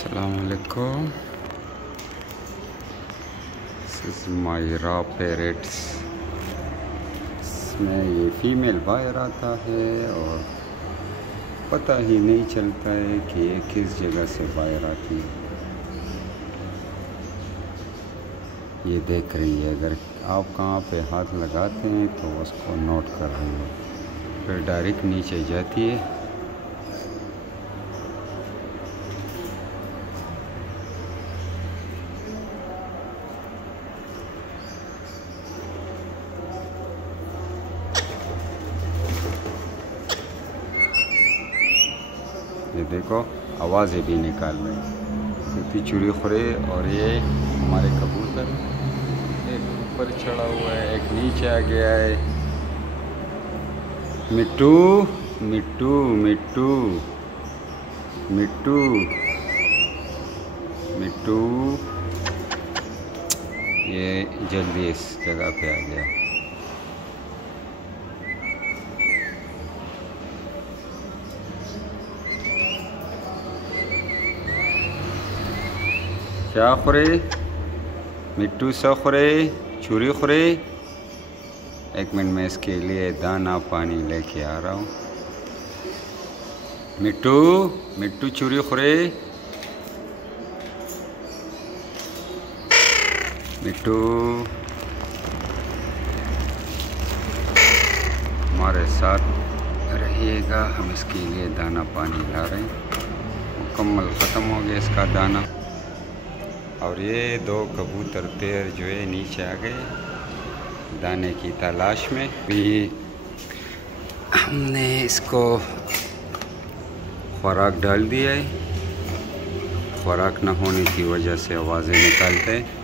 Assalamualaikum. This is Myra parrots. इसमें ये female बाहर आता है और पता ही नहीं चलता है कि ये किस जगह से बाहर आती है। ये देख रही है, अगर आप कहाँ पे हाथ लगाते हैं तो उसको नोट कर रही है, फिर डायरेक्ट नीचे जाती है। ये देखो आवाज़ें भी निकाल रही है, कितनी चूड़ी खुरे। और ये हमारे कबूतर, एक ऊपर चढ़ा हुआ है, एक नीचे आ गया है। मिट्टू मिट्टू मिट्टू मिट्टू मिट्टू, ये जल्दी इस जगह पे आ गया। क्या खुरे मिट्टू, सा खुरे, चूरी खुरे। एक मिनट में इसके लिए दाना पानी लेके आ रहा हूँ। मिट्टू मिट्टू, चूरी खुरे। मिट्टू हमारे साथ रहिएगा, हम इसके लिए दाना पानी ला रहे हैं। मुकम्मल ख़त्म हो गया इसका दाना। और ये दो कबूतर तैर जो है नीचे आ गए दाने की तलाश में। भी हमने इसको खुराक डाल दिया है, खुराक न होने की वजह से आवाज़ें निकालते हैं।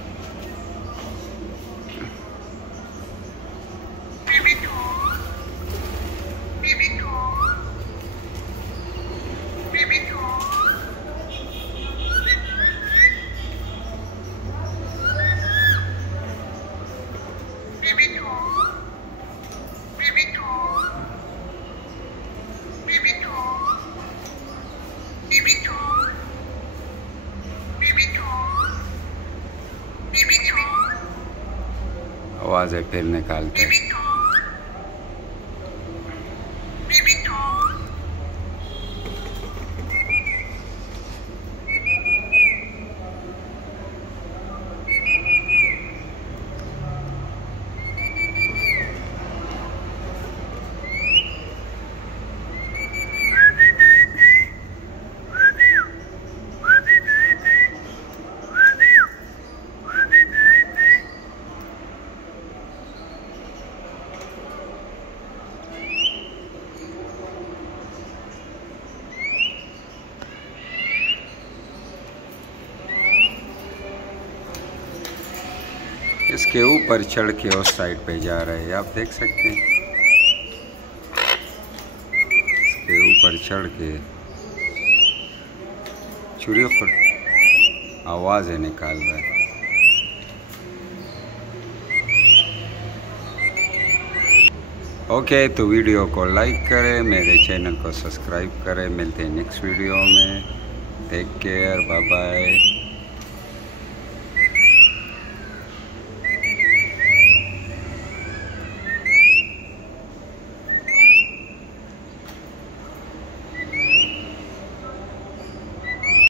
आवाज़ें फिर निकालते हैं। इसके ऊपर चढ़ के उस साइड पे जा रहे हैं, आप देख सकते हैं। इसके ऊपर चढ़ के चूड़ी पर आवाज़ें निकाल रहा है। ओके, तो वीडियो को लाइक करें, मेरे चैनल को सब्सक्राइब करें। मिलते हैं नेक्स्ट वीडियो में। Take care, bye bye.